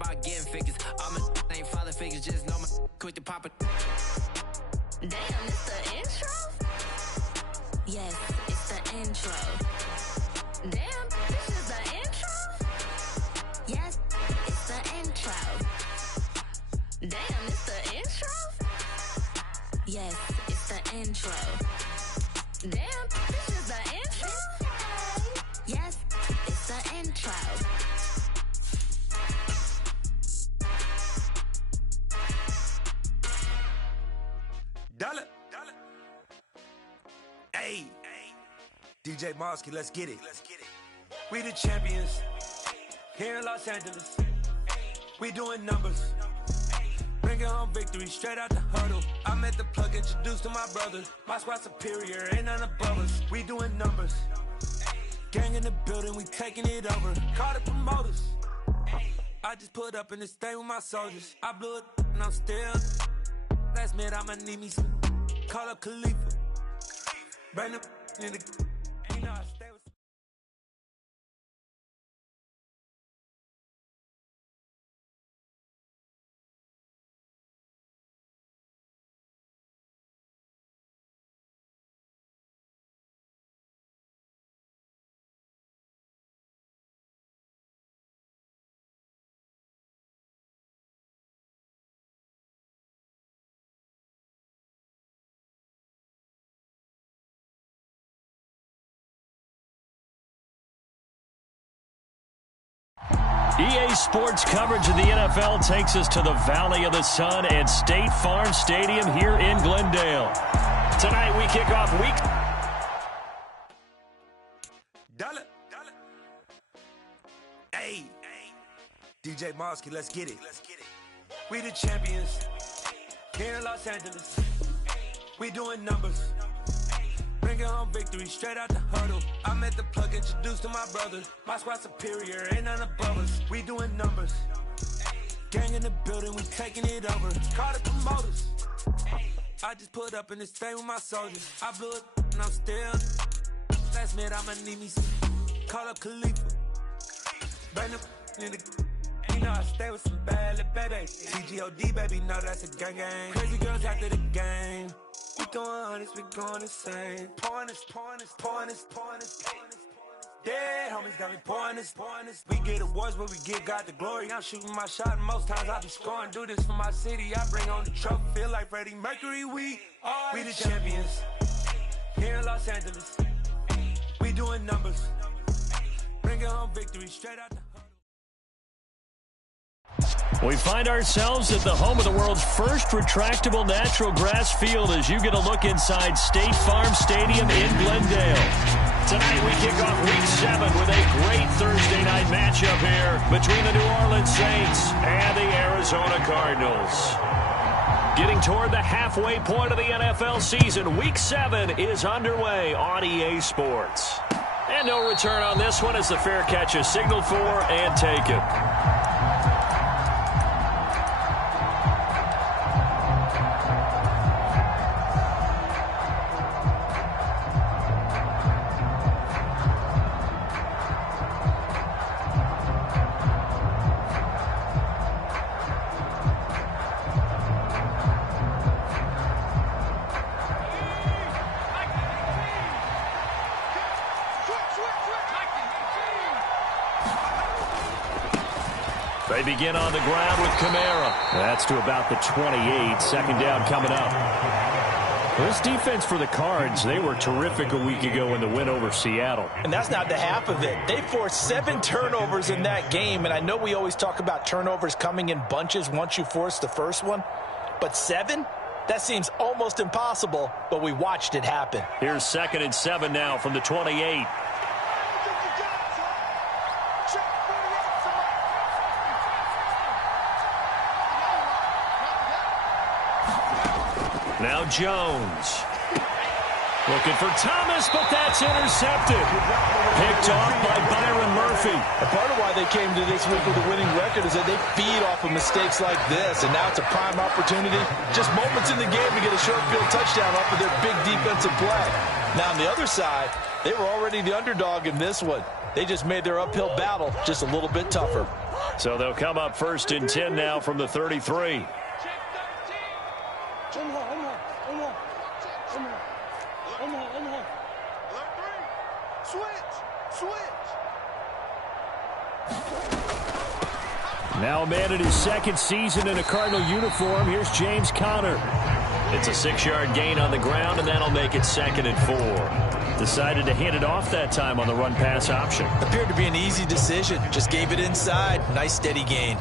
about getting figures. All my ain't father figures, just know my quick to pop it. Damn, it's the intro? Yes, it's the intro. Damn, this is the intro? Yes, it's the intro. Damn, it's the intro? Yes, it's the intro. Damn, this is the intro? Yes, it's the intro. Dollar. Hey, DJ Mosky, let's get it. We the champions here in Los Angeles. We doing numbers. Bringing home victory straight out the huddle. I met the plug, introduced to my brother. My squad superior, ain't none above us. We doing numbers. Gang in the building, we taking it over. Call the promoters. I just put up in this thing with my soldiers. I blew it and I'm still. Last minute I'ma need me some. Call up Khalifa. Bring them in the. Ain't no I stay with. EA Sports coverage of the NFL takes us to the Valley of the Sun at State Farm Stadium here in Glendale. Tonight we kick off week. Dollar. Hey, DJ Mosky, let's get it. We the champions here in Los Angeles. We doing numbers. Bringing home victory straight out the huddle. I met the plug, introduced to my brother. My squad superior, ain't none above us. We doing numbers. Gang in the building, we taking it over. Call the promoters. I just put up in this thing with my soldiers. I blew it and I'm still. Last minute I'ma need me some. Call up Khalifa. Bring them in the. You know I stay with some bad little babies. TGOD, baby, know that's a gang. Crazy girls after the game. We going honest, we going insane. Pouring this. Dead homies got me pouring this. We get awards, but we give God the glory. I'm shooting my shot, and most times I be scoring. Do this for my city, I bring on the trophy. Feel like Freddie Mercury, we the champions here in Los Angeles. We doing numbers. Bringing home victory straight out the. We find ourselves at the home of the world's first retractable natural grass field as you get a look inside State Farm Stadium in Glendale. Tonight we kick off Week 7 with a great Thursday night matchup here between the New Orleans Saints and the Arizona Cardinals. Getting toward the halfway point of the NFL season, Week 7 is underway on EA Sports. And no return on this one as the fair catch is signaled for and taken. They begin on the ground with Kamara. That's to about the 28. Second down coming up. This defense for the Cards, they were terrific a week ago in the win over Seattle. And that's not the half of it. They forced 7 turnovers in that game, and I know we always talk about turnovers coming in bunches once you force the first one, but 7? That seems almost impossible, but we watched it happen. Here's 2nd and 7 now from the 28. Now Jones. Looking for Thomas, but that's intercepted. Picked off by Byron Murphy. And part of why they came to this week with a winning record is that they feed off of mistakes like this, and now it's a prime opportunity. Just moments in the game to get a short field touchdown off of their big defensive play. Now on the other side, they were already the underdog in this one. They just made their uphill battle just a little bit tougher. So they'll come up 1st and 10 now from the 33. Now a man in his 2nd season in a Cardinal uniform. Here's James Conner. It's a 6-yard gain on the ground, and that'll make it 2nd and 4. Decided to hand it off that time on the run-pass option. Appeared to be an easy decision. Just gave it inside. Nice steady gain.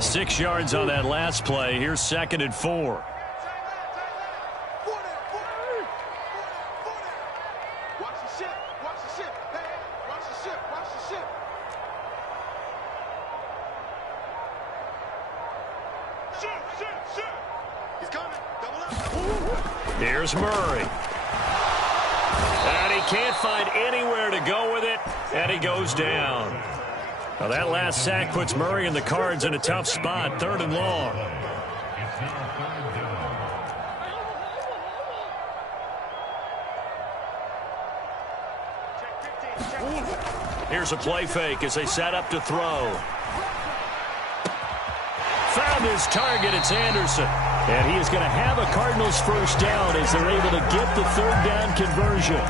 Six yards on that last play. Here's 2nd and 4. Here's Murray. And he can't find anywhere to go with it, and he goes down. Now that last sack puts Murray and the Cards in a tough spot, 3rd and long. Here's a play fake as they set up to throw. Found his target, it's Anderson. And he is going to have a Cardinals 1st down as they're able to get the 3rd down conversion.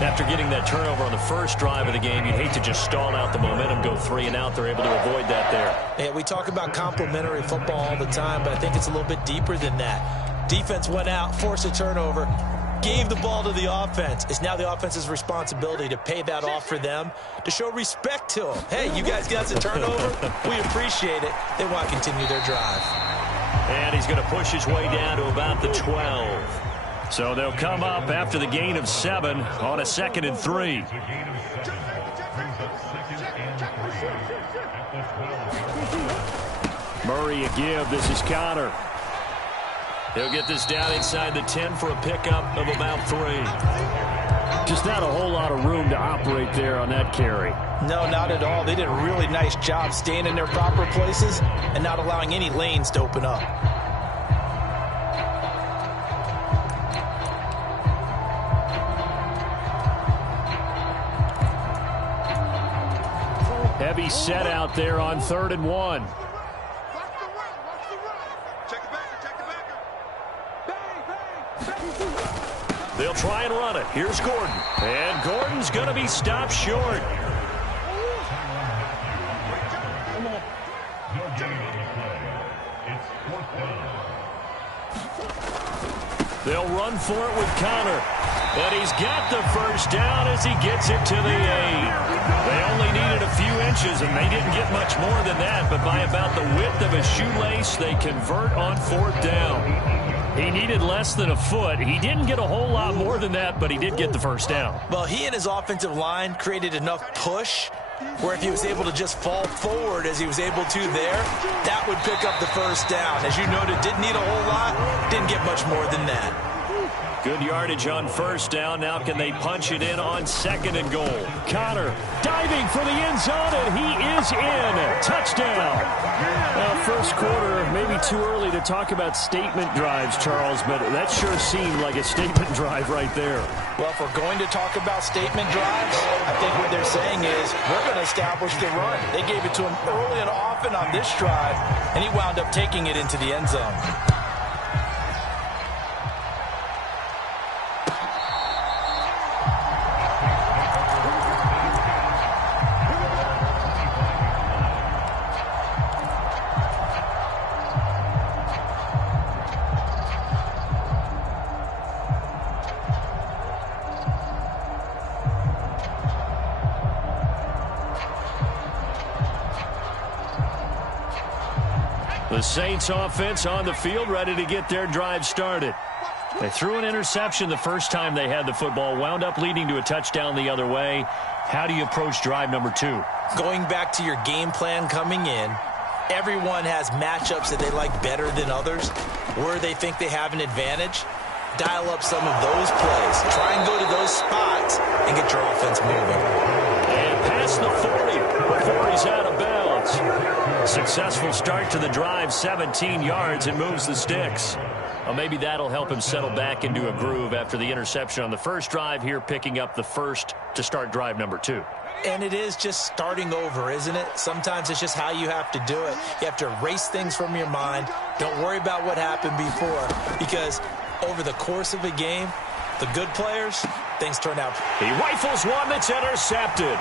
After getting that turnover on the first drive of the game, you'd hate to just stall out the momentum, go 3 and out. They're able to avoid that there. Yeah, we talk about complementary football all the time, but I think it's a little bit deeper than that. Defense went out, forced a turnover, gave the ball to the offense. It's now the offense's responsibility to pay that off for them, to show respect to them. Hey, you guys got the turnover. We appreciate it. They want to continue their drive. And he's going to push his way down to about the 12. So they'll come up after the gain of 7 on a 2nd and 3. Murray a give. This is Conner. He'll get this down inside the 10 for a pickup of about 3. Just not a whole lot of room to operate there on that carry. No, not at all. They did a really nice job staying in their proper places and not allowing any lanes to open up. Heavy set out there on 3rd and 1. They'll try and run it. Here's Gordon. And Gordon's going to be stopped short. They'll run for it with Conner. And he's got the 1st down as he gets it to the 8. They only needed a few inches, and they didn't get much more than that. But by about the width of a shoelace, they convert on 4th down. He needed less than a foot. He didn't get a whole lot more than that, but he did get the 1st down. Well, he and his offensive line created enough push where if he was able to just fall forward as he was able to there, that would pick up the 1st down. As you noted, didn't need a whole lot, didn't get much more than that. Good yardage on 1st down. Now can they punch it in on 2nd and goal? Conner diving for the end zone, and he is in. Touchdown. Well, 1st quarter, maybe too early to talk about statement drives, Charles, but that sure seemed like a statement drive right there. Well, if we're going to talk about statement drives, I think what they're saying is we're going to establish the run. They gave it to him early and often on this drive, and he wound up taking it into the end zone. The Saints offense on the field, ready to get their drive started. They threw an interception the first time they had the football, wound up leading to a touchdown the other way. How do you approach drive number 2? Going back to your game plan coming in, everyone has matchups that they like better than others, where they think they have an advantage. Dial up some of those plays. Try and go to those spots and get your offense moving. And across the 40 before he's out of bounds. Successful start to the drive, 17 yards, and moves the sticks. Well, maybe that'll help him settle back into a groove after the interception on the first drive here, picking up the first to start drive number 2. And it is just starting over, isn't it? Sometimes it's just how you have to do it. You have to erase things from your mind. Don't worry about what happened before, because over the course of a game, the good players, things turn out. He rifles one that's intercepted.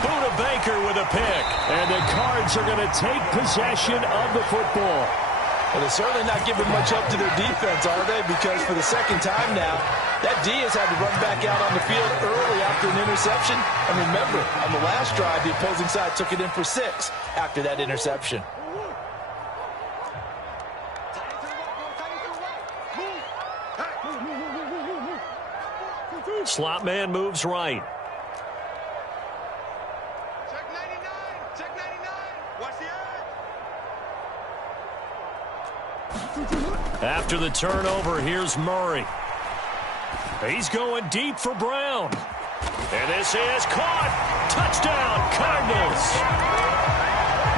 Buda Baker with a pick. And the Cards are going to take possession of the football. Well, they're certainly not giving much up to their defense, are they? Because for the second time now, that D has had to run back out on the field early after an interception. And remember, on the last drive, the opposing side took it in for 6 after that interception. Slot man moves right. Check 99. Check 99. Watch the eye. After the turnover, here's Murray. He's going deep for Brown. And this is caught. Touchdown, Cardinals.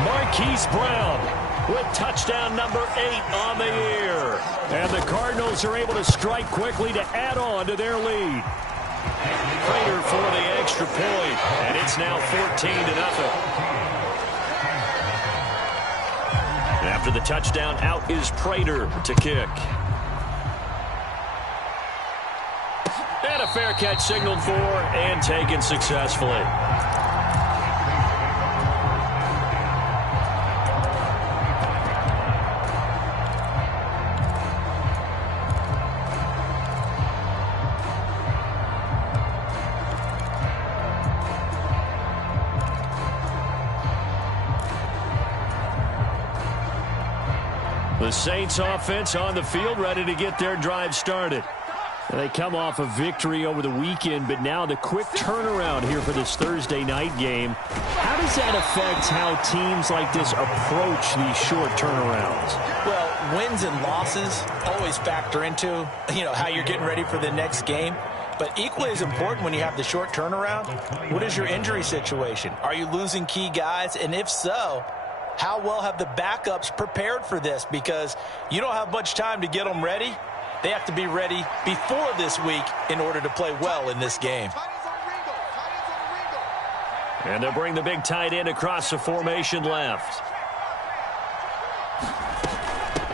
Marquise Brown with touchdown number 8 on the year. And the Cardinals are able to strike quickly to add on to their lead. Prater for the extra point, and it's now 14-0. After the touchdown, out is Prater to kick. And a fair catch signaled for and taken successfully. The Saints offense on the field, ready to get their drive started. They come off a victory over the weekend, but now the quick turnaround here for this Thursday night game. How does that affect how teams like this approach these short turnarounds? Well, wins and losses always factor into, how you're getting ready for the next game. But equally as important when you have the short turnaround, what is your injury situation? Are you losing key guys? And if so, how well have the backups prepared for this? Because you don't have much time to get them ready. They have to be ready before this week in order to play well in this game. And they'll bring the big tight end across the formation left.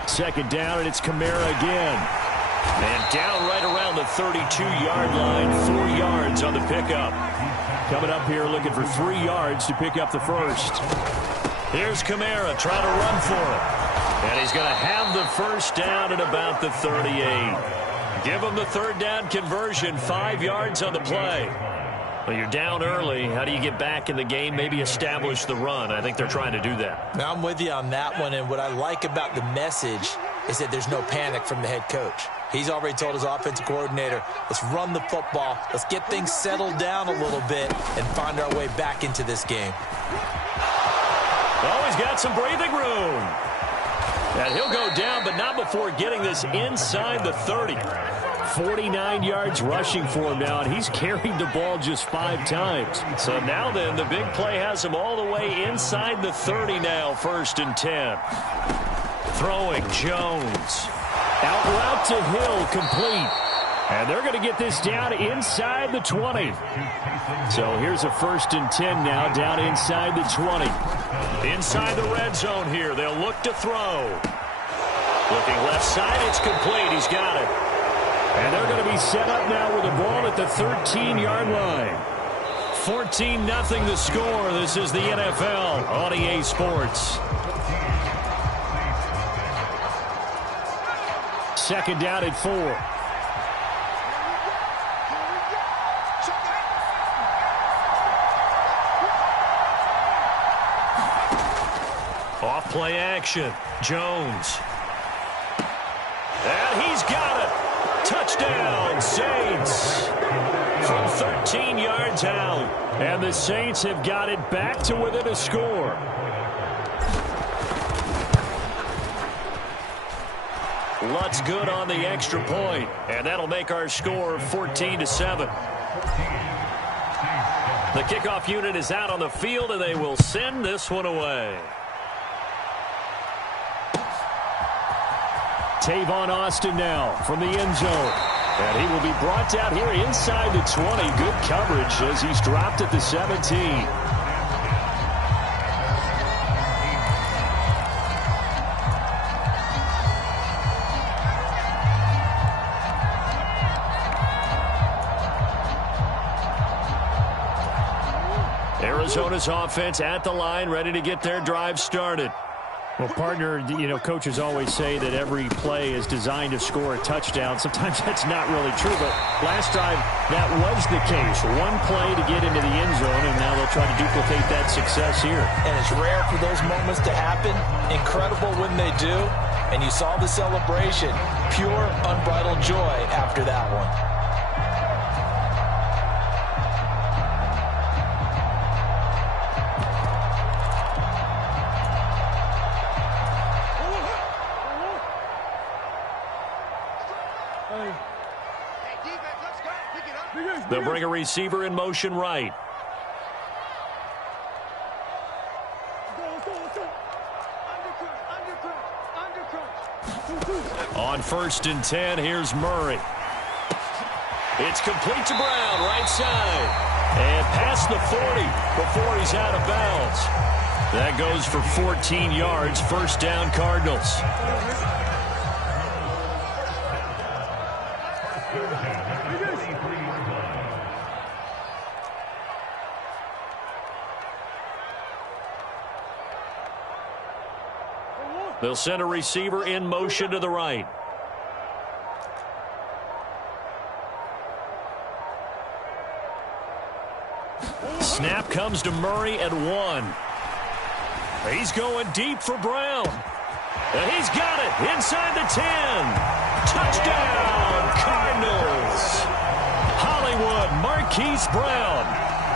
Second down, and it's Kamara again. And down right around the 32-yard line, 4 yards on the pickup. Coming up here looking for 3 yards to pick up the first. Here's Kamara trying to run for it. And he's going to have the first down at about the 38. Give him the third down conversion, 5 yards on the play. Well, you're down early. How do you get back in the game, maybe establish the run? I think they're trying to do that. Now, I'm with you on that one, and what I like about the message is that there's no panic from the head coach. He's already told his offensive coordinator, let's run the football, let's get things settled down a little bit and find our way back into this game. Oh, he's got some breathing room. And he'll go down, but not before getting this inside the 30. 49 yards rushing for him now, and he's carried the ball just 5 times. So now then, the big play has him all the way inside the 30 now, 1st and 10. Throwing, Jones. Out route to Hill, complete. And they're going to get this down inside the 20. So here's a 1st and 10 now, down inside the 20. Inside the red zone here, they'll look to throw. Looking left side, it's complete. He's got it. And they're going to be set up now with the ball at the 13-yard line. 14-0 the score. This is the NFL on EA Sports. Second down at 4. Off play action. Jones. And he's got it. Touchdown, Saints. From 13 yards out. And the Saints have got it back to within a score. Lutz good on the extra point. And that'll make our score 14-7. The kickoff unit is out on the field, and they will send this one away. Tavon Austin now from the end zone. And he will be brought down here inside the 20. Good coverage as he's dropped at the 17. Arizona's offense at the line, ready to get their drive started. Well, partner, coaches always say that every play is designed to score a touchdown. Sometimes that's not really true, but last drive, that was the case. One play to get into the end zone, and now they'll try to duplicate that success here. And it's rare for those moments to happen. Incredible when they do. And you saw the celebration. Pure, unbridled joy after that one. They'll bring a receiver in motion right. On 1st and 10, here's Murray. It's complete to Brown, right side. And past the 40 before he's out of bounds. That goes for 14 yards, first down Cardinals. They'll send a receiver in motion to the right. Snap comes to Murray at 1. He's going deep for Brown. And he's got it inside the 10. Touchdown, Cardinals. Hollywood Marquise Brown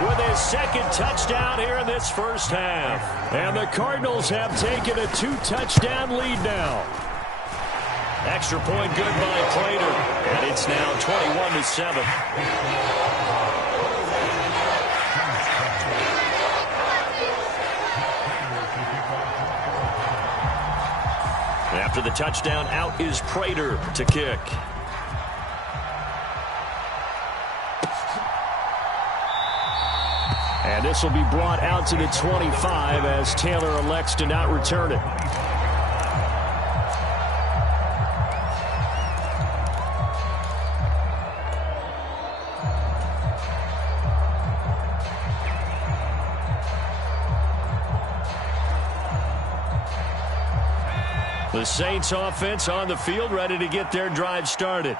with his second touchdown here in this first half. And the Cardinals have taken a 2-touchdown lead now. Extra point good by Prater. And it's now 21-7. After the touchdown, out is Prater to kick. And this will be brought out to the 25 as Taylor elects to not return it. The Saints offense on the field, ready to get their drive started.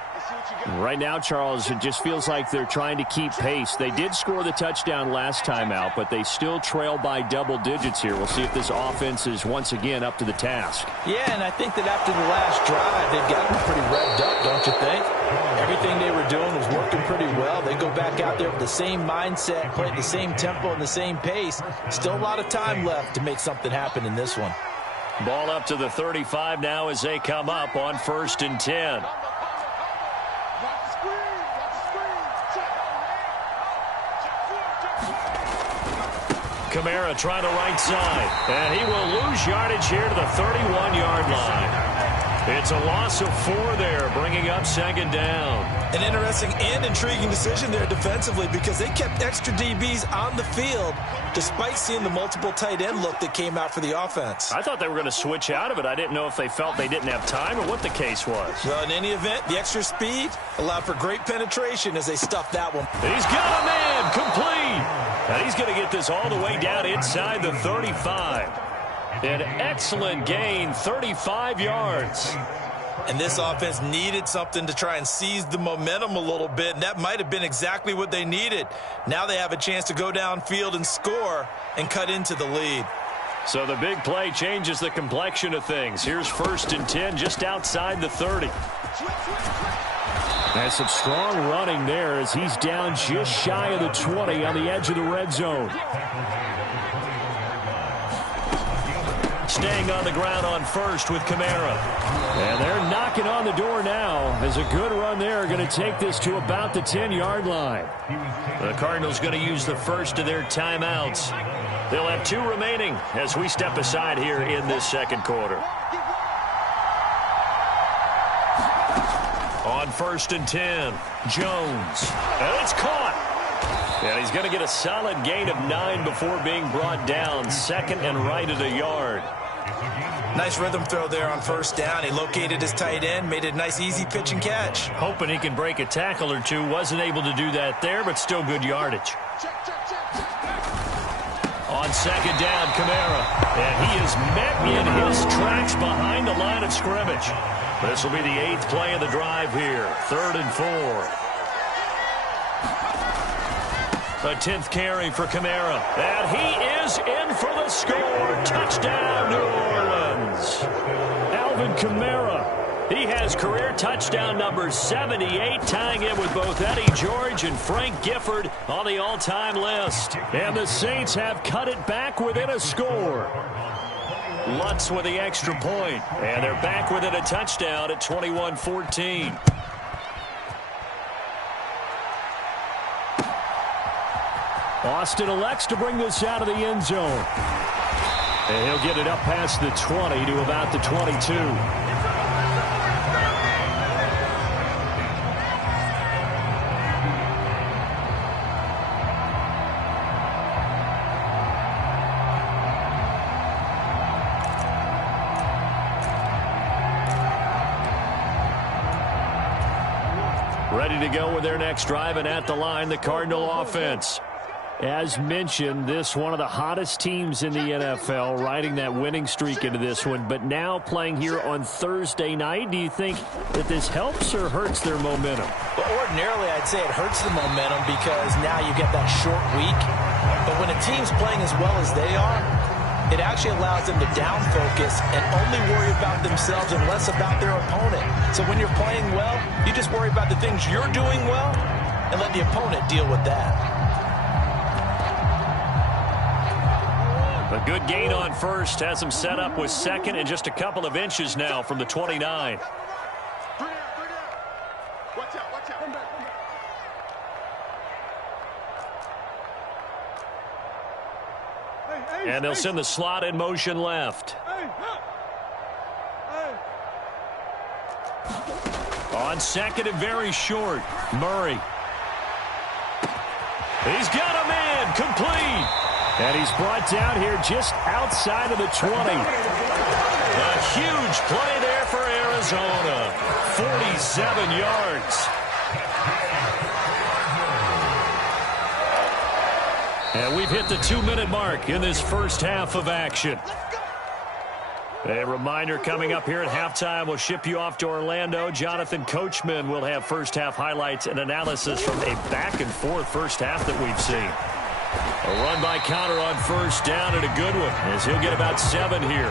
Right now, Charles, it just feels like they're trying to keep pace. They did score the touchdown last time out, but they still trail by double digits here. We'll see if this offense is once again up to the task. Yeah, and I think that after the last drive, they've gotten pretty revved up, don't you think? Everything they were doing was working pretty well. They go back out there with the same mindset, play at the same tempo and the same pace. Still a lot of time left to make something happen in this one. Ball up to the 35 now as they come up on 1st and 10. Kamara trying to right side, and he will lose yardage here to the 31-yard line. It's a loss of 4 there, bringing up 2nd down. An interesting and intriguing decision there defensively because they kept extra DBs on the field despite seeing the multiple tight end look that came out for the offense. I thought they were going to switch out of it. I didn't know if they felt they didn't have time or what the case was. Well, in any event, the extra speed allowed for great penetration as they stuffed that one. He's got a man, complete. And he's going to get this all the way down inside the 35. An excellent gain, 35 yards. And this offense needed something to try and seize the momentum a little bit, and that might have been exactly what they needed. Now they have a chance to go downfield and score and cut into the lead. So the big play changes the complexion of things. Here's 1st and 10 just outside the 30. That's some strong running there as he's down just shy of the 20 on the edge of the red zone. staying on the ground on first with Kamara. And they're knocking on the door now as a good run there going to take this to about the 10-yard line. The Cardinals going to use the first of their timeouts. They'll have 2 remaining as we step aside here in this second quarter. On 1st and 10, Jones. And it's caught. And he's going to get a solid gain of 9 before being brought down. Second and right at a yard. Nice rhythm throw there on 1st down. He located his tight end, made it a nice easy pitch and catch. Hoping he can break a tackle or two. Wasn't able to do that there, but still good yardage. On 2nd down, Kamara. And he is met in his tracks behind the line of scrimmage. This will be the 8th play of the drive here. 3rd and 4. A 10th carry for Kamara. And he is in for the score. Touchdown, New Orleans. Alvin Kamara. He has career touchdown number 78, tying it with both Eddie George and Frank Gifford on the all-time list. And the Saints have cut it back within a score. Lutz with the extra point. And they're back within a touchdown at 21-14. Austin elects to bring this out of the end zone. And he'll get it up past the 20 to about the 22. Ready to go with their next drive, and at the line, the Cardinal offense. As mentioned, this one of the hottest teams in the NFL, riding that winning streak into this one, but now playing here on Thursday night. Do you think that this helps or hurts their momentum? Well, ordinarily, I'd say it hurts the momentum because now you get that short week. But when a team's playing as well as they are, it actually allows them to down focus and only worry about themselves and less about their opponent. So when you're playing well, you just worry about the things you're doing well and let the opponent deal with that. A good gain on first has him set up with second and just a couple of inches now from the 29. And they'll send the slot in motion left. On second and very short, Murray. He's got a man, complete. And he's brought down here just outside of the 20. A huge play there for Arizona. 47 yards. And we've hit the 2-minute mark in this first half of action. A reminder coming up here at halftime. We'll ship you off to Orlando. Jonathan Coachman will have first half highlights and analysis from a back-and-forth first half that we've seen. A run by Conner on first down, and a good one as he'll get about 7 here.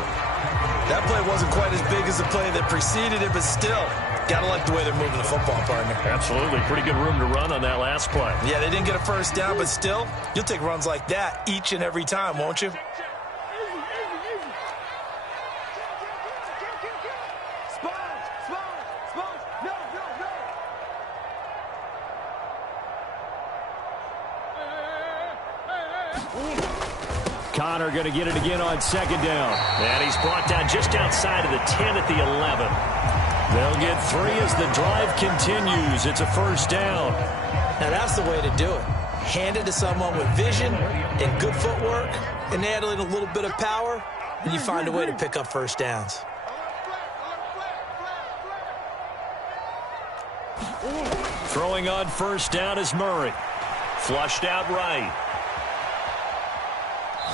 That play wasn't quite as big as the play that preceded it, but still, got to like the way they're moving the football, partner. Absolutely. Pretty good room to run on that last play. Yeah, they didn't get a first down, but still, you'll take runs like that each and every time, won't you? Conner going to get it again on second down. And he's brought down just outside of the 10 at the 11. They'll get 3 as the drive continues. It's a first down. Now that's the way to do it. Hand it to someone with vision and good footwork, and add in a little bit of power, and you find a way to pick up first downs. Throwing on first down is Murray. Flushed out right.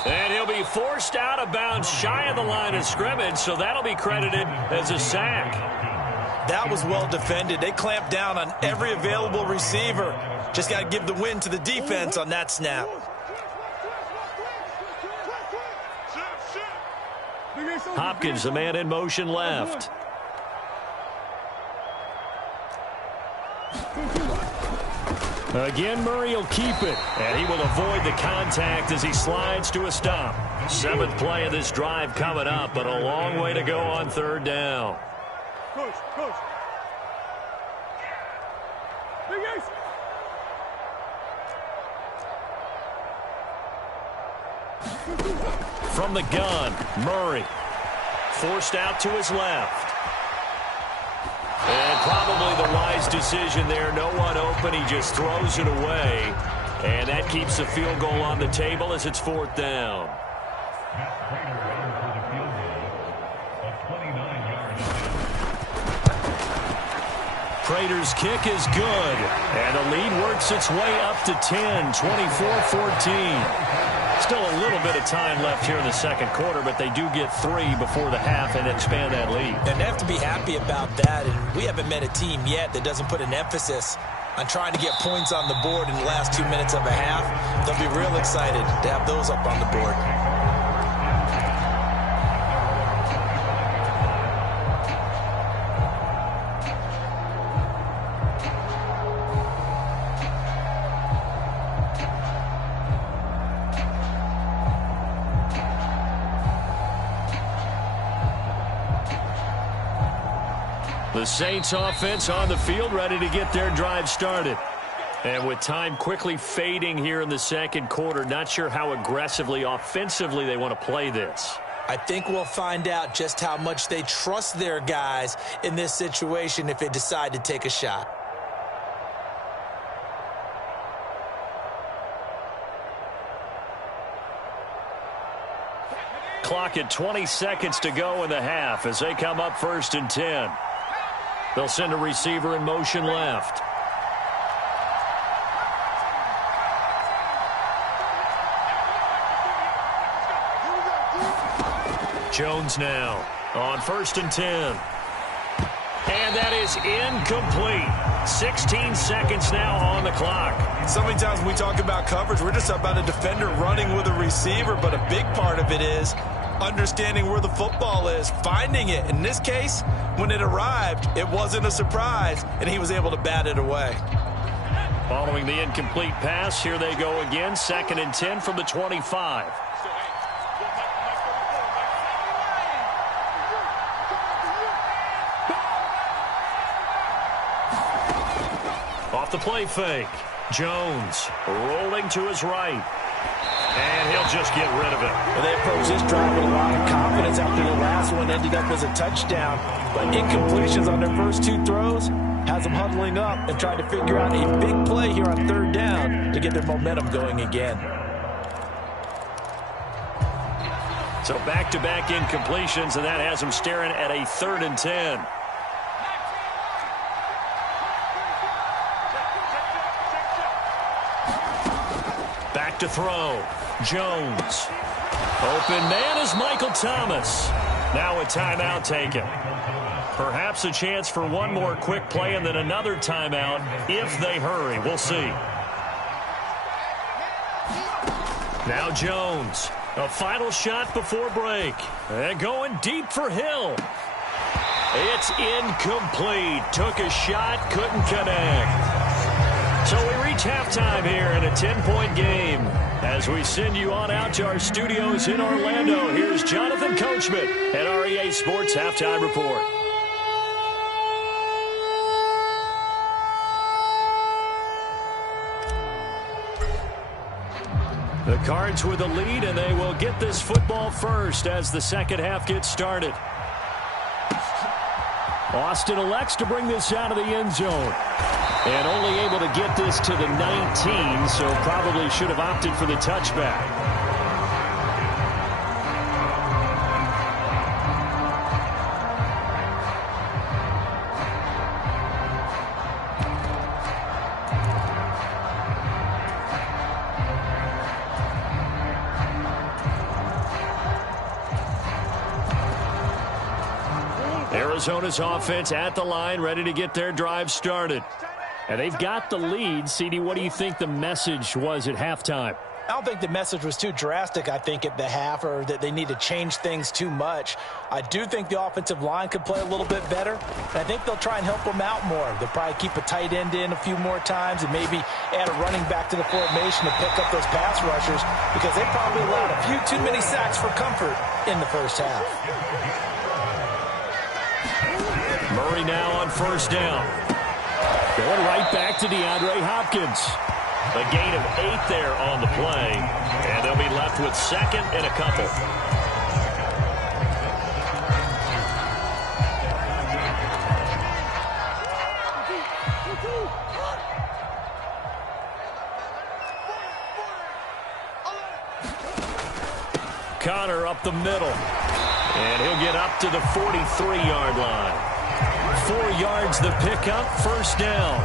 And he'll be forced out of bounds shy of the line of scrimmage, so that'll be credited as a sack. That was well defended. They clamped down on every available receiver. Just got to give the win to the defense on that snap. Hopkins, the man in motion left. Again, Murray will keep it, and he will avoid the contact as he slides to a stop. 7th play of this drive coming up, but a long way to go on 3rd down. Coach. Big Ace. From the gun, Murray. Forced out to his left. And probably the wise decision there. No one open. He just throws it away. And that keeps the field goal on the table as it's 4th down. Prater's kick is good. And the lead works its way up to 10, 24-14. Still a little bit of time left here in the 2nd quarter, but they do get 3 before the half and expand that lead. And they have to be happy about that. And we haven't met a team yet that doesn't put an emphasis on trying to get points on the board in the last 2 minutes of a half. They'll be real excited to have those up on the board. The Saints offense on the field, ready to get their drive started. And with time quickly fading here in the 2nd quarter, not sure how aggressively, offensively they want to play this. I think we'll find out just how much they trust their guys in this situation if they decide to take a shot. Clock at 20 seconds to go in the half as they come up 1st and 10. They'll send a receiver in motion left. Jones now on 1st and 10. And that is incomplete. 16 seconds now on the clock. So many times when we talk about coverage, we're just about a defender running with a receiver, but a big part of it is understanding where the football is, finding it. In this case, when it arrived, it wasn't a surprise, and he was able to bat it away. Following the incomplete pass, here they go again. 2nd and 10 from the 25. Off the play fake. Jones rolling to his right. And he'll just get rid of it. Well, they approach this drive with a lot of confidence after the last one ended up as a touchdown. But incompletions on their first 2 throws has them huddling up and trying to figure out a big play here on 3rd down to get their momentum going again. So back-to-back incompletions, and that has them staring at a 3rd and 10. Back to throw. Jones. Open man is Michael Thomas. Now a timeout taken. Perhaps a chance for one more quick play and then another timeout if they hurry. We'll see. Now Jones. A final shot before break. And going deep for Hill. It's incomplete. Took a shot, couldn't connect. So we reach halftime here in a 10-point game. As we send you on out to our studios in Orlando, here's Jonathan Coachman at REA Sports Halftime Report. The Cards with the lead, and they will get this football first as the 2nd half gets started. Austin elects to bring this out of the end zone. And only able to get this to the 19, so probably should have opted for the touchback. Arizona's offense at the line, ready to get their drive started. And they've got the lead. CD, what do you think the message was at halftime? I don't think the message was too drastic, I think, at the half, or that they need to change things too much. I do think the offensive line could play a little bit better, and I think they'll try and help them out more. They'll probably keep a tight end in a few more times and maybe add a running back to the formation to pick up those pass rushers, because they probably allowed a few too many sacks for comfort in the first half. Murray now on first down. Going right back to DeAndre Hopkins. A gain of 8 there on the play, and they'll be left with second and a couple. Connor up the middle, and he'll get up to the 43-yard line. 4 yards the pickup, first down.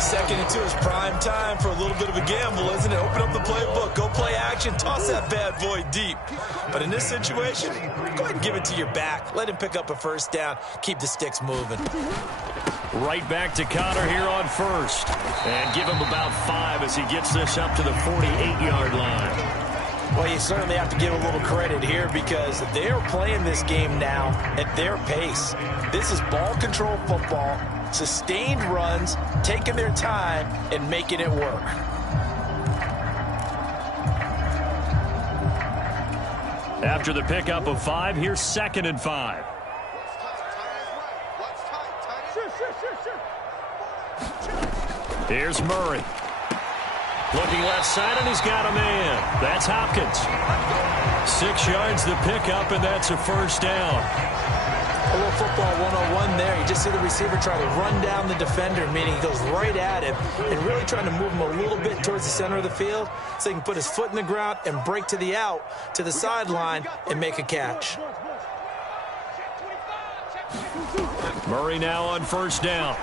Second and 2 is prime time for a little bit of a gamble, isn't it? Open up the playbook, go play action, toss that bad boy deep. But in this situation, go ahead and give it to your back. Let him pick up a first down. Keep the sticks moving. Right back to Connor here on first. And give him about 5 as he gets this up to the 48-yard line. Well, you certainly have to give a little credit here, because they are playing this game now at their pace. This is ball control football, sustained runs, taking their time and making it work. After the pickup of 5, here's second and 5. Here's Murray. Looking left side, and he's got a man. That's Hopkins. 6 yards the pickup, and that's a first down. A little football 101 there. You just see the receiver try to run down the defender, meaning he goes right at him and really trying to move him a little bit towards the center of the field so he can put his foot in the ground and break to the out, to the sideline, and make a catch. Murray now on first down.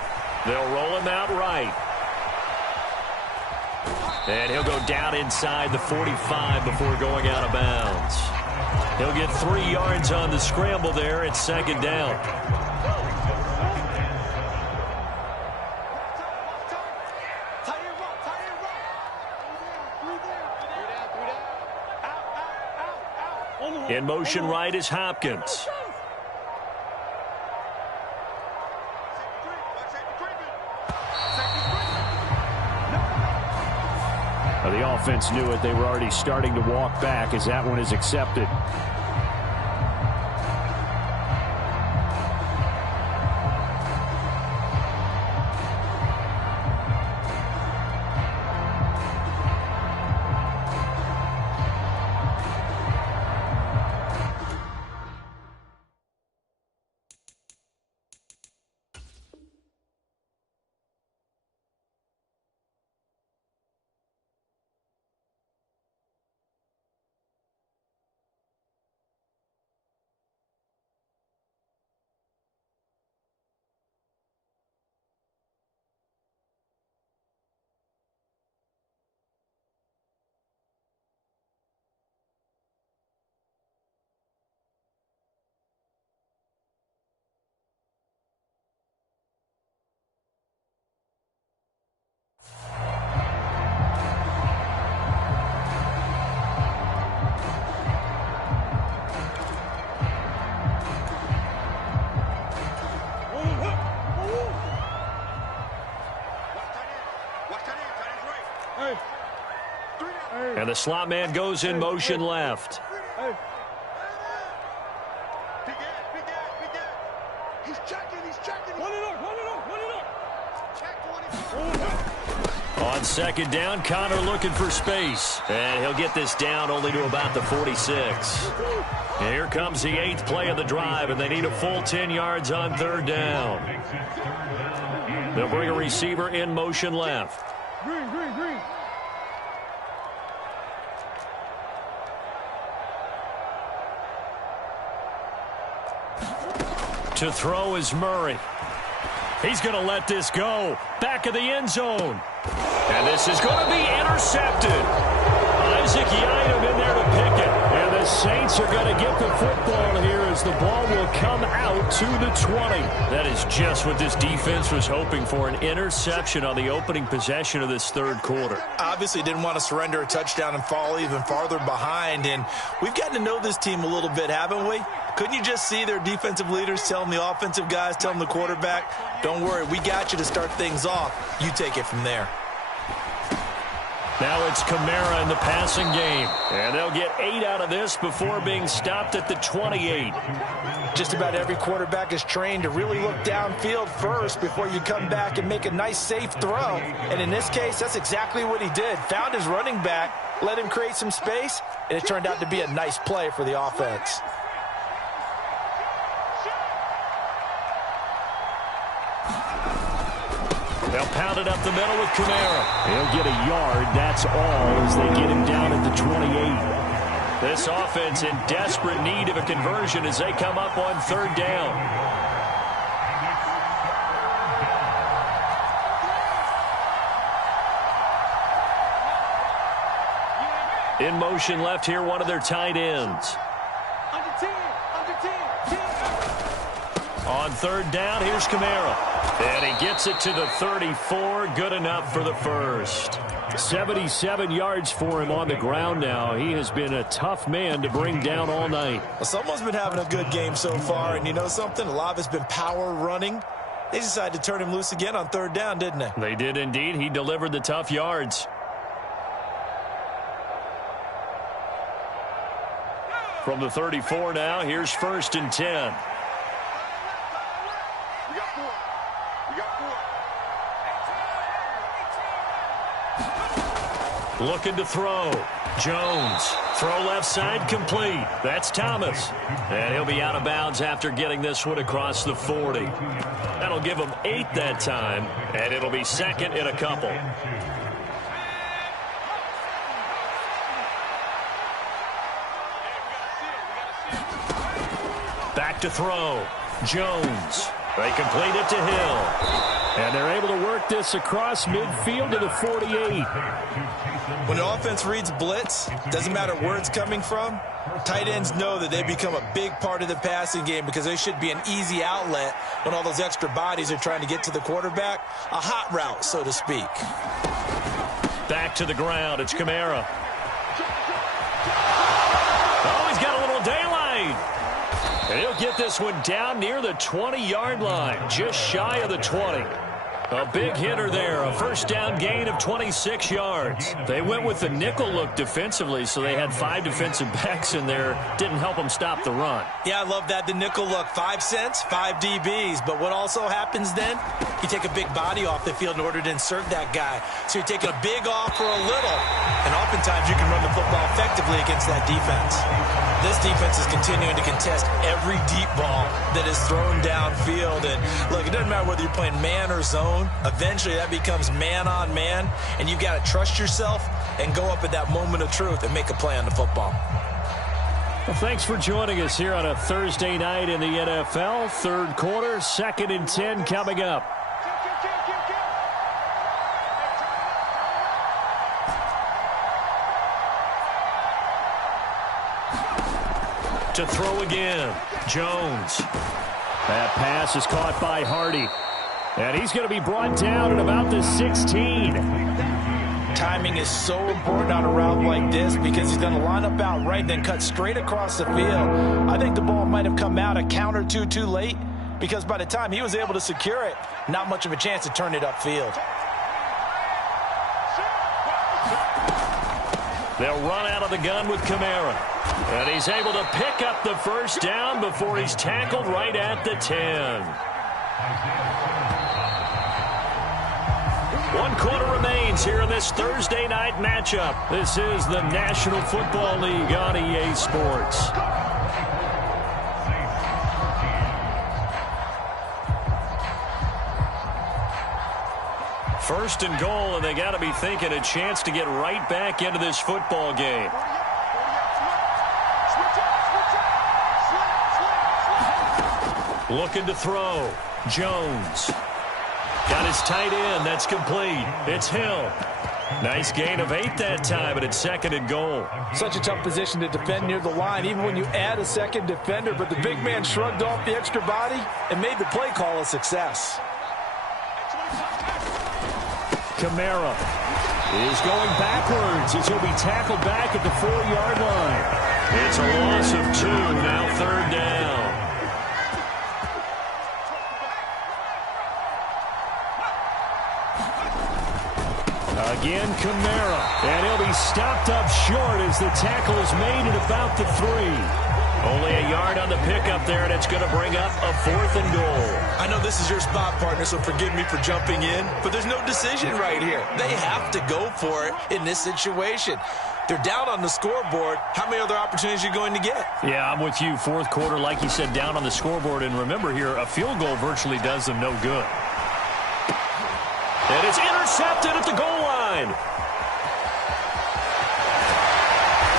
They'll roll him out right. And he'll go down inside the 45 before going out of bounds. He'll get 3 yards on the scramble there at second down. In motion right is Hopkins. The offense knew it. They were already starting to walk back as that one is accepted. And the slot man goes in motion left. On second down, Connor looking for space. And he'll get this down only to about the 46. Here comes the 8th play of the drive, and they need a full 10 yards on third down. They'll bring a receiver in motion left. Green. To throw is Murray. He's going to let this go. Back of the end zone. And this is going to be intercepted. Isaac Yiadom in there to pick it. And the Saints are going to get the football here as the ball will will come out to the 20. That is just what this defense was hoping for, an interception on the opening possession of this third quarter. Obviously didn't want to surrender a touchdown and fall even farther behind, and we've gotten to know this team a little bit, haven't we? Couldn't you just see their defensive leaders telling the offensive guys, telling the quarterback, don't worry, we got you to start things off. You take it from there. Now it's Kamara in the passing game. And they'll get 8 out of this before being stopped at the 28. Just about every quarterback is trained to really look downfield first before you come back and make a nice, safe throw. And in this case, that's exactly what he did. Found his running back, let him create some space, and it turned out to be a nice play for the offense. They'll pound it up the middle with Kamara. He'll get a yard. That's all as they get him down at the 28. This offense in desperate need of a conversion as they come up on third down. In motion left here, one of their tight ends. On third down, here's Kamara. And he gets it to the 34. Good enough for the first. 77 yards for him on the ground now. He has been a tough man to bring down all night. Well, someone's been having a good game so far, and you know something? A lot of it's been power running. They decided to turn him loose again on third down, didn't they? They did indeed. He delivered the tough yards. From the 34 now, here's 1st and 10. Looking to throw. Jones. Throw left side complete. That's Thomas. And he'll be out of bounds after getting this one across the 40. That'll give him 8 that time. And it'll be second in a couple. Back to throw. Jones. They complete it to Hill. And they're able to work this across midfield to the 48. When the offense reads blitz, doesn't matter where it's coming from, tight ends know that they become a big part of the passing game because they should be an easy outlet when all those extra bodies are trying to get to the quarterback. A hot route, so to speak. Back to the ground. It's Kamara. Oh, he's got a little daylight. And he'll get this one down near the 20-yard line, just shy of the 20. A big hitter there, a first down gain of 26 yards. They went with the nickel look defensively, so they had 5 defensive backs in there. Didn't help them stop the run. Yeah, I love that, the nickel look. 5 cents, 5 DBs. But what also happens then, you take a big body off the field in order to insert that guy. So you're taking a big off for a little. And oftentimes you can run the football effectively against that defense. This defense is continuing to contest every deep ball that is thrown downfield. And look, it doesn't matter whether you're playing man or zone. Eventually that becomes man on man. And you've got to trust yourself and go up at that moment of truth and make a play on the football. Well, thanks for joining us here on a Thursday night in the NFL. Third quarter, 2nd and 10 coming up. To throw again, Jones. That pass is caught by Hardy. And he's going to be brought down at about the 16. Timing is so important on a route like this because he's going to line up out right and then cut straight across the field. I think the ball might have come out a count or two too late because by the time he was able to secure it, not much of a chance to turn it upfield. They'll run out of the gun with Kamara. And he's able to pick up the first down before he's tackled right at the 10. 1 quarter remains here in this Thursday night matchup. This is the National Football League on EA Sports. First and goal, and they got to be thinking a chance to get right back into this football game. Looking to throw. Jones. Got his tight end. That's complete. It's Hill. Nice gain of 8 that time, but it's 2nd and goal. Such a tough position to defend near the line, even when you add a second defender. But the big man shrugged off the extra body and made the play call a success. Kamara is going backwards as he'll be tackled back at the 4-yard line. It's a loss of 2, now 3rd down. Again, Kamara, and he'll be stopped up short as the tackle is made at about the 3. Only a yard on the pickup there, and it's going to bring up a 4th and goal. I know this is your spot, partner, so forgive me for jumping in, but there's no decision right here. They have to go for it in this situation. They're down on the scoreboard. How many other opportunities are you going to get? Yeah, I'm with you. 4th quarter, like you said, down on the scoreboard. And remember here, a field goal virtually does them no good. And it's intercepted at the goal line.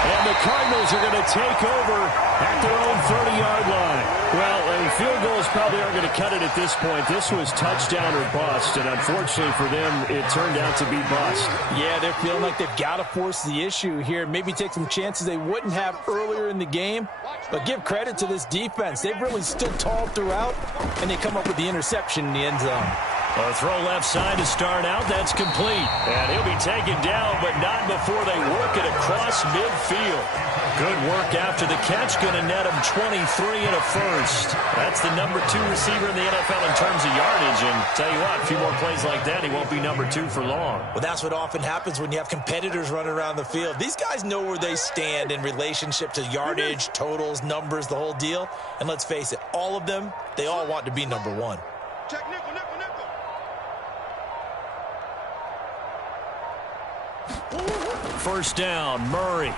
And the Cardinals are going to take over at their own 30-yard line. Well, field goals probably aren't going to cut it at this point. This was touchdown or bust, and unfortunately for them, it turned out to be bust. Yeah, they're feeling like they've got to force the issue here, maybe take some chances they wouldn't have earlier in the game. But give credit to this defense. They've really stood tall throughout, and they come up with the interception in the end zone. A throw left side to start out. That's complete. And he'll be taken down, but not before they work it across midfield. Good work after the catch. Going to net him 23 and a first. That's the number 2 receiver in the NFL in terms of yardage. And tell you what, a few more plays like that, he won't be number 2 for long. Well, that's what often happens when you have competitors running around the field. These guys know where they stand in relationship to yardage, totals, numbers, the whole deal. And let's face it, all of them, they all want to be number 1. Check nickel, nickel, nickel. First down, Murray.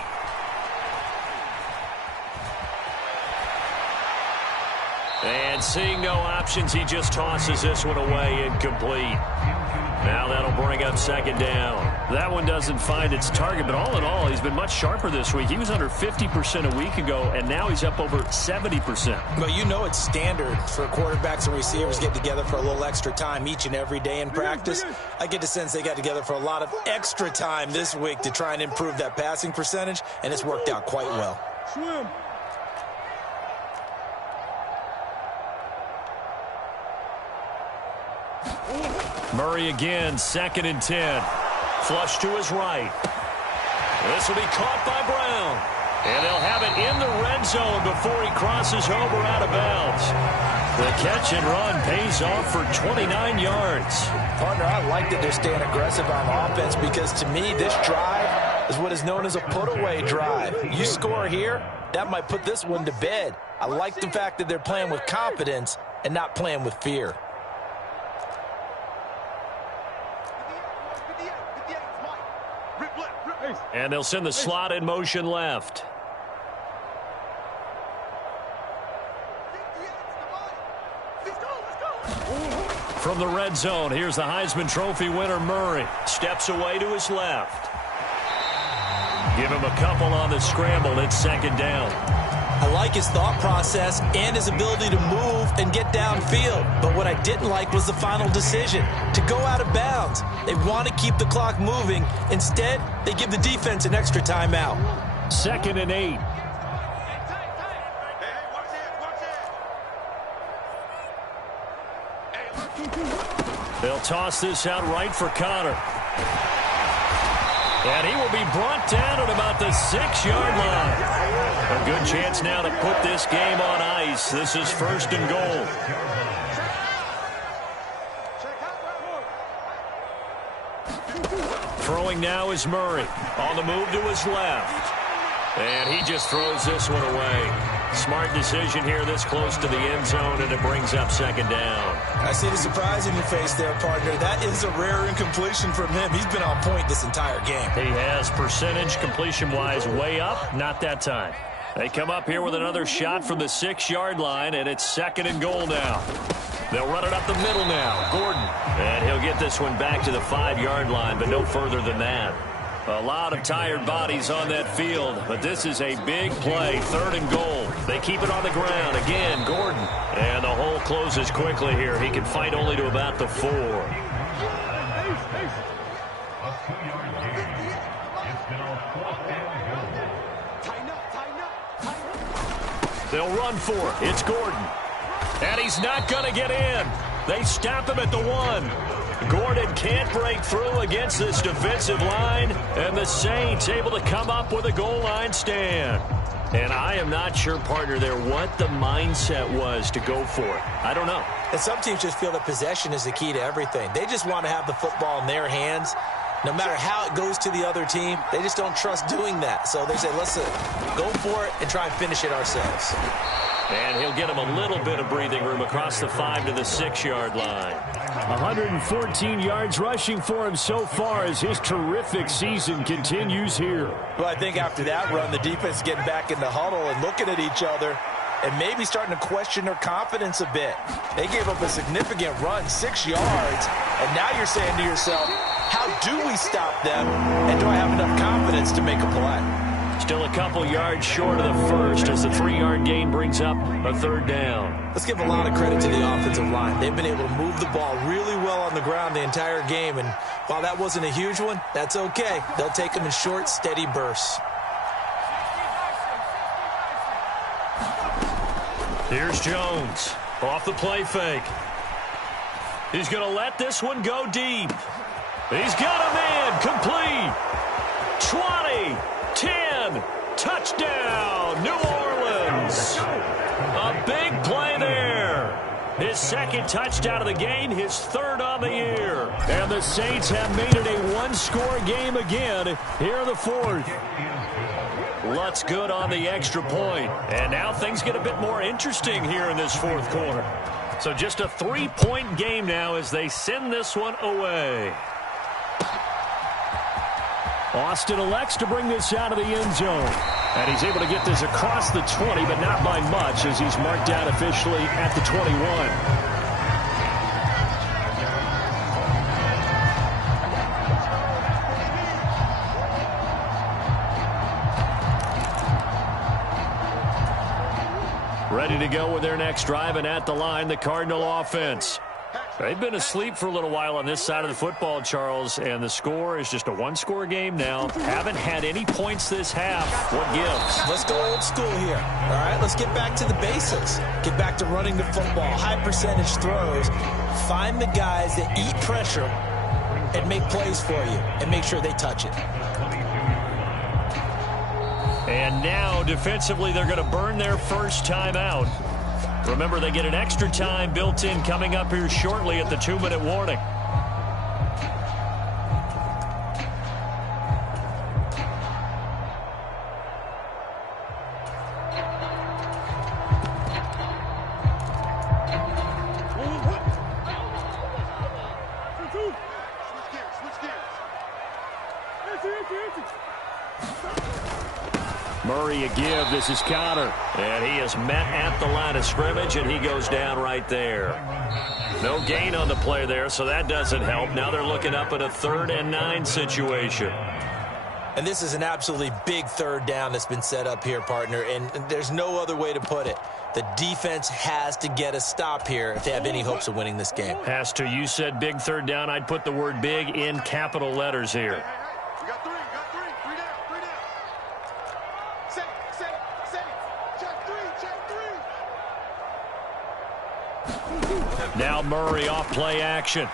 And seeing no options, he just tosses this one away, incomplete. Now that'll bring up 2nd down. That one doesn't find its target, but all in all, he's been much sharper this week. He was under 50% a week ago, and now he's up over 70%. Well, you know it's standard for quarterbacks and receivers to get together for a little extra time each and every day in practice. I get the sense they got together for a lot of extra time this week to try and improve that passing percentage, and it's worked out quite well. Swim. Murray again, 2nd and 10. Flush to his right. This will be caught by Brown. And they'll have it in the red zone before he crosses over out of bounds. The catch and run pays off for 29 yards. Partner, I like that they're staying aggressive on offense because to me, this drive is what is known as a put-away drive. You score here, that might put this one to bed. I like the fact that they're playing with confidence and not playing with fear. And they'll send the slot in motion left. From the red zone, here's the Heisman Trophy winner, Murray. Steps away to his left. Give him a couple on the scramble. It's 2nd down. I like his thought process and his ability to move and get downfield. But what I didn't like was the final decision, to go out of bounds. They want to keep the clock moving. Instead, they give the defense an extra timeout. 2nd and 8. They'll toss this out right for Connor. And he will be brought down at about the 6-yard line. A good chance now to put this game on ice. This is 1st and goal. Throwing now is Murray. On the move to his left. And he just throws this one away. Smart decision here this close to the end zone, and it brings up 2nd down. I see the surprise in your face there, partner. That is a rare incompletion from him. He's been on point this entire game. He has percentage completion-wise way up. Not that time. They come up here with another shot from the 6-yard line, and it's 2nd and goal now. They'll run it up the middle now. Gordon. And he'll get this one back to the 5-yard line, but no further than that. A lot of tired bodies on that field, but this is a big play, 3rd and goal. They keep it on the ground. Again, Gordon. And the hole closes quickly here. He can fight only to about the 4. They'll run for it. It's Gordon. And he's not going to get in. They stop him at the 1. Gordon can't break through against this defensive line, and the Saints able to come up with a goal line stand. And I am not sure, partner, there what the mindset was to go for it. I don't know. And some teams just feel that possession is the key to everything. They just want to have the football in their hands. No matter how it goes to the other team, they just don't trust doing that. So they say, let's go for it and try and finish it ourselves. And he'll get him a little bit of breathing room across the 5 to the 6-yard line. 114 yards rushing for him so far as his terrific season continues here. Well, I think after that run, the defense is getting back in the huddle and looking at each other and maybe starting to question their confidence a bit. They gave up a significant run, 6 yards, and now you're saying to yourself, how do we stop them, and do I have enough confidence to make a play? Still a couple yards short of the first as the 3-yard gain brings up a 3rd down. Let's give a lot of credit to the offensive line. They've been able to move the ball really well on the ground the entire game, and while that wasn't a huge one, that's okay. They'll take them in short, steady bursts. Here's Jones off the play fake. He's going to let this one go deep. He's got a man complete. 20, 10, touchdown, New Orleans. A big play there. His 2nd touchdown of the game, his 3rd on the year. And the Saints have made it a 1-score game again here in the 4th. Lutz good on the extra point. And now things get a bit more interesting here in this 4th quarter. So just a 3-point game now as they send this one away. Austin elects to bring this out of the end zone. And he's able to get this across the 20, but not by much as he's marked down officially at the 21. Ready to go with their next drive, and at the line, the Cardinal offense. They've been asleep for a little while on this side of the football, Charles, and the score is just a 1-score game now. Haven't had any points this half. What gives? Let's go old school here. All right, let's get back to the basics. Get back to running the football, high percentage throws. Find the guys that eat pressure and make plays for you and make sure they touch it. And now, defensively, they're going to burn their first time out. Remember, they get an extra time built in coming up here shortly at the 2-minute warning. Murray a give. This is Conner. And he is met at the line of scrimmage, and he goes down right there. No gain on the play there, so that doesn't help. Now they're looking up at a 3rd and 9 situation. And this is an absolutely big 3rd down that's been set up here, partner, and there's no other way to put it. The defense has to get a stop here if they have any hopes of winning this game. Has to. You said big 3rd down. I'd put the word big in capital letters here. Now Murray off play action.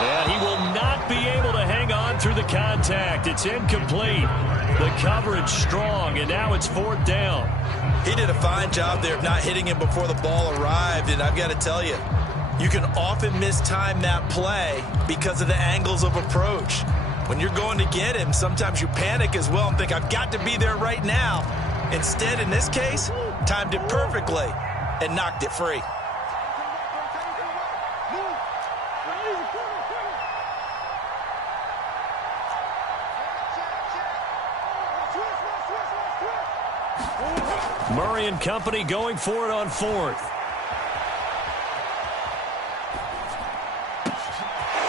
And he will not be able to hang on through the contact. It's incomplete. The coverage strong, and now it's 4th down. He did a fine job there of not hitting him before the ball arrived, and I've got to tell you, you can often mistime that play because of the angles of approach. When you're going to get him, sometimes you panic as well and think, I've got to be there right now. Instead, in this case, timed it perfectly and knocked it free. Murray and company going for it on 4th.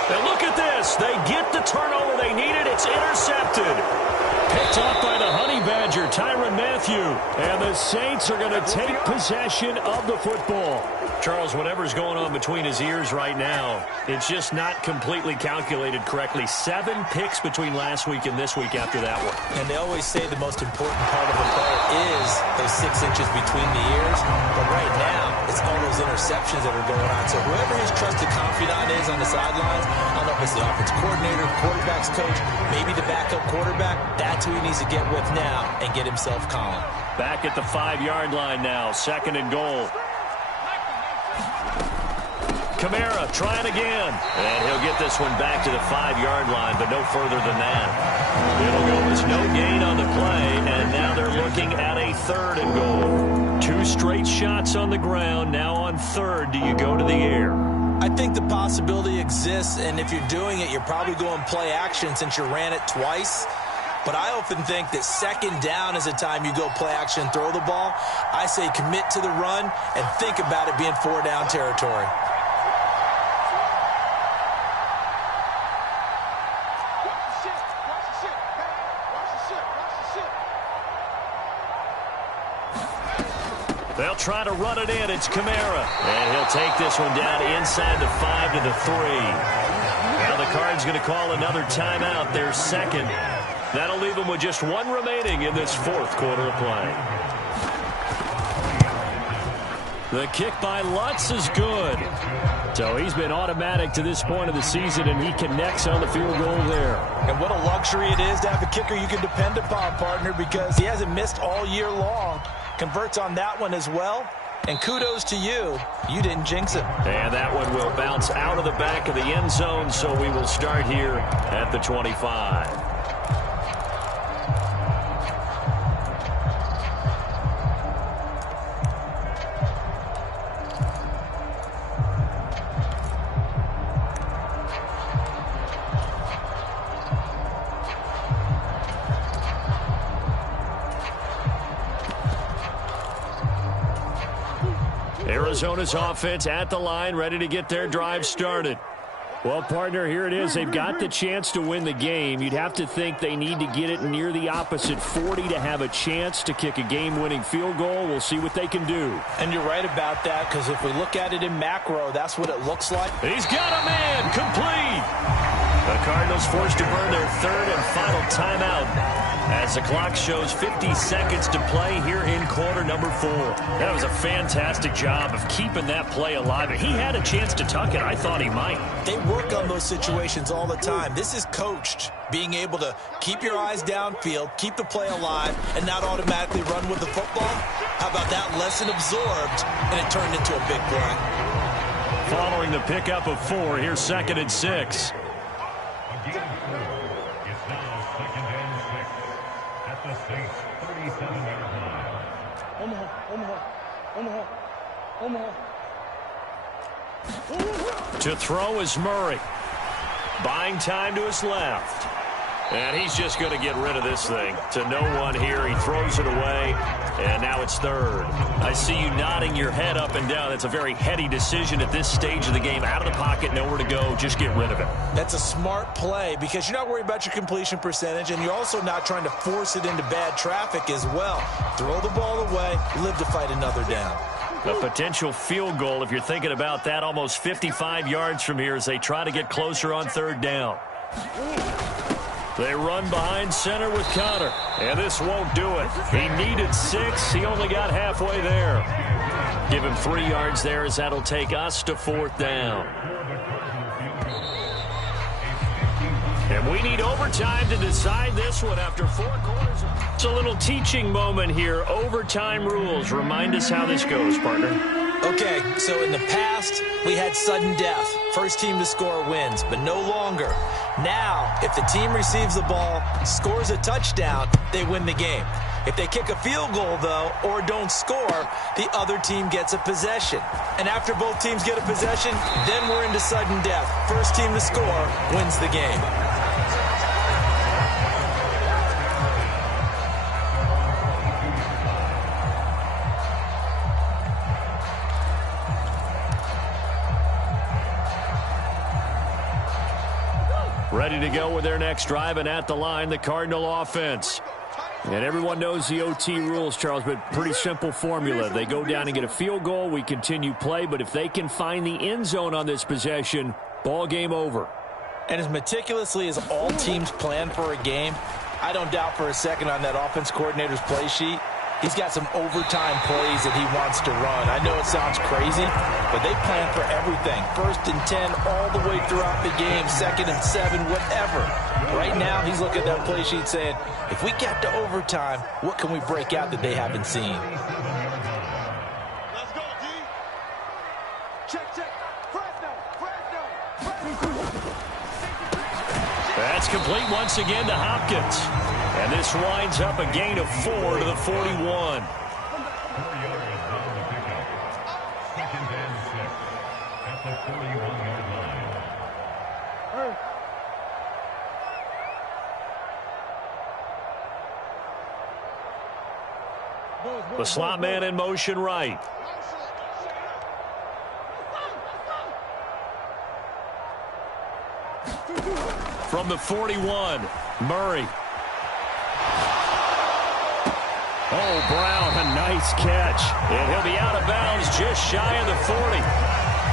And look at this. They get the turnover they needed. It's intercepted. Picked off by the Honey Badger manager, Tyrann Mathieu. And the Saints are going to take possession of the football. Charles, whatever's going on between his ears right now, it's just not completely calculated correctly. 7 picks between last week and this week after that one. And they always say the most important part of a player is those 6 inches between the ears. But right now, it's all those interceptions that are going on. So whoever his trusted confidant is on the sidelines, I don't know if it's the offense coordinator, quarterback's coach, maybe the backup quarterback, that's who he needs to get with now and get himself calm. Back at the 5-yard line now, 2nd and goal. Kamara trying again. And he'll get this one back to the 5-yard line, but no further than that. It'll go as no gain on the play, and now they're looking at a 3rd and goal. 2 straight shots on the ground. Now on 3rd, do you go to the air? I think the possibility exists, and if you're doing it, you're probably going play action since you ran it twice. But I often think that 2nd down is the time you go play action and throw the ball. I say commit to the run and think about it being 4-down territory. They'll try to run it in. It's Kamara. And he'll take this one down inside the 5 to the 3. Now the Cards going to call another timeout, their 2nd. That'll leave them with just 1 remaining in this 4th quarter of play. The kick by Lutz is good. So he's been automatic to this point of the season, and he connects on the field goal there. And what a luxury it is to have a kicker you can depend upon, partner, because he hasn't missed all year long. Converts on that one as well. And kudos to you. You didn't jinx it. And that one will bounce out of the back of the end zone, so we will start here at the 25. Arizona's offense at the line, ready to get their drive started. Well, partner, here it is. They've got the chance to win the game. You'd have to think they need to get it near the opposite 40 to have a chance to kick a game-winning field goal. We'll see what they can do. And you're right about that, because if we look at it in macro, that's what it looks like. He's got a man, complete. The Cardinals forced to burn their 3rd and final timeout as the clock shows 50 seconds to play here in quarter number 4. That was a fantastic job of keeping that play alive. He had a chance to tuck it. I thought he might. They work on those situations all the time. This is coached, being able to keep your eyes downfield, keep the play alive, and not automatically run with the football. How about that lesson absorbed, and it turned into a big play. Following the pickup of 4, here's 2nd and 6. To throw is Murray. Buying time to his left. And he's just going to get rid of this thing. To no one here. He throws it away. And now it's 3rd. I see you nodding your head up and down. That's a very heady decision at this stage of the game. Out of the pocket, nowhere to go. Just get rid of it. That's a smart play because you're not worried about your completion percentage, and you're also not trying to force it into bad traffic as well. Throw the ball away, live to fight another down. A potential field goal, if you're thinking about that, almost 55 yards from here as they try to get closer on 3rd down. They run behind center with Conner, and this won't do it. He needed 6. He only got halfway there. Give him 3 yards there as that'll take us to 4th down. And we need overtime to decide this one after 4 quarters. It's a little teaching moment here. Overtime rules. Remind us how this goes, partner. Okay, so in the past, we had sudden death. First team to score wins, but no longer. Now, if the team receives the ball, scores a touchdown, they win the game. If they kick a field goal, though, or don't score, the other team gets a possession. And after both teams get a possession, then we're into sudden death. First team to score wins the game. Ready to go with their next drive, and at the line, the Cardinal offense. And everyone knows the OT rules, Charles, but pretty simple formula. They go down and get a field goal, we continue play, but if they can find the end zone on this possession, ball game over. And as meticulously as all teams plan for a game, I don't doubt for a second on that offense coordinator's play sheet, he's got some overtime plays that he wants to run. I know it sounds crazy, but they plan for everything. 1st and 10 all the way throughout the game, 2nd and 7, whatever. Right now, he's looking at that play sheet saying, if we get to overtime, what can we break out that they haven't seen? Let's go, D. Check. That's complete once again to Hopkins. And this winds up a gain of 4 to the 41. The slot man in motion right. From the 41, Murray. Oh, Brown, a nice catch. And he'll be out of bounds just shy of the 40.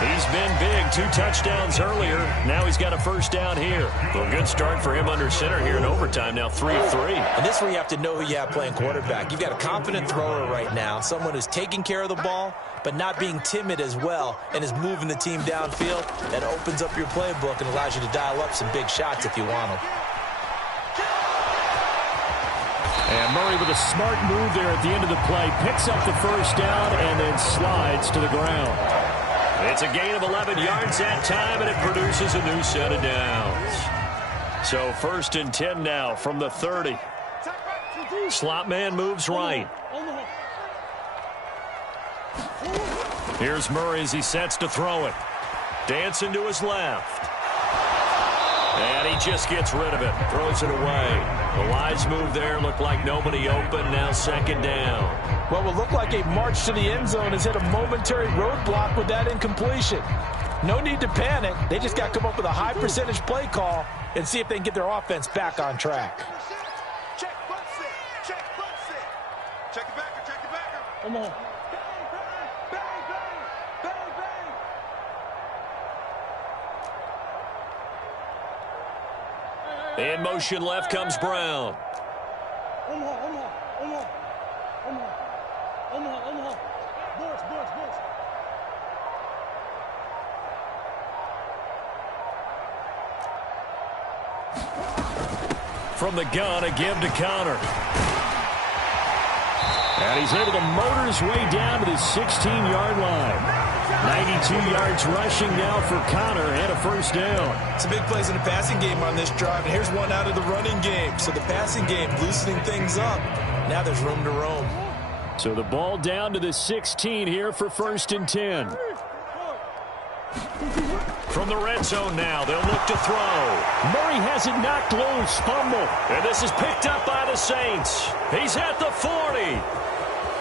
He's been big, 2 touchdowns earlier. Now he's got a first down here. Well, good start for him under center here in overtime. Now 3 of 3. And this is where you have to know who you have playing quarterback. You've got a confident thrower right now, someone who's taking care of the ball, but not being timid as well, and is moving the team downfield. That opens up your playbook and allows you to dial up some big shots if you want them. And Murray with a smart move there at the end of the play. Picks up the first down and then slides to the ground. It's a gain of 11 yards that time, and it produces a new set of downs. So 1st and 10 now from the 30. Slot man moves right. Here's Murray as he sets to throw it. Dancing to his left. And he just gets rid of it. Throws it away. The wise move there. Looked like nobody open. Now 2nd down. What will look like a march to the end zone has hit a momentary roadblock with that incompletion. No need to panic. They just got to come up with a high percentage play call and see if they can get their offense back on track. Check it backer. Come on. In motion left comes Brown. From the gun, a give to Connor. And he's able to motor his way down to the 16-yard line. 92 yards rushing now for Connor and a first down. Some big plays in the passing game on this drive, and here's one out of the running game. So the passing game loosening things up. Now there's room to roam. So the ball down to the 16 here for 1st and 10. From the red zone now, they'll look to throw. Murray has it knocked loose. Fumble. And this is picked up by the Saints. He's at the 40,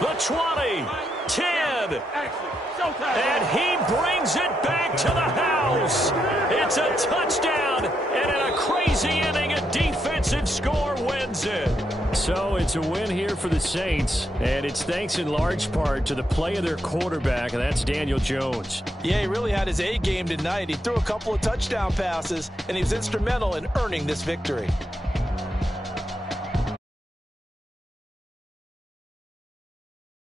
the 20, 10. And he brings it back to the house. It's a touchdown, and in a crazy inning, a defensive score wins it. So it's a win here for the Saints, and it's thanks in large part to the play of their quarterback, and that's Daniel Jones. Yeah, he really had his A game tonight. He threw a couple of touchdown passes, and he was instrumental in earning this victory.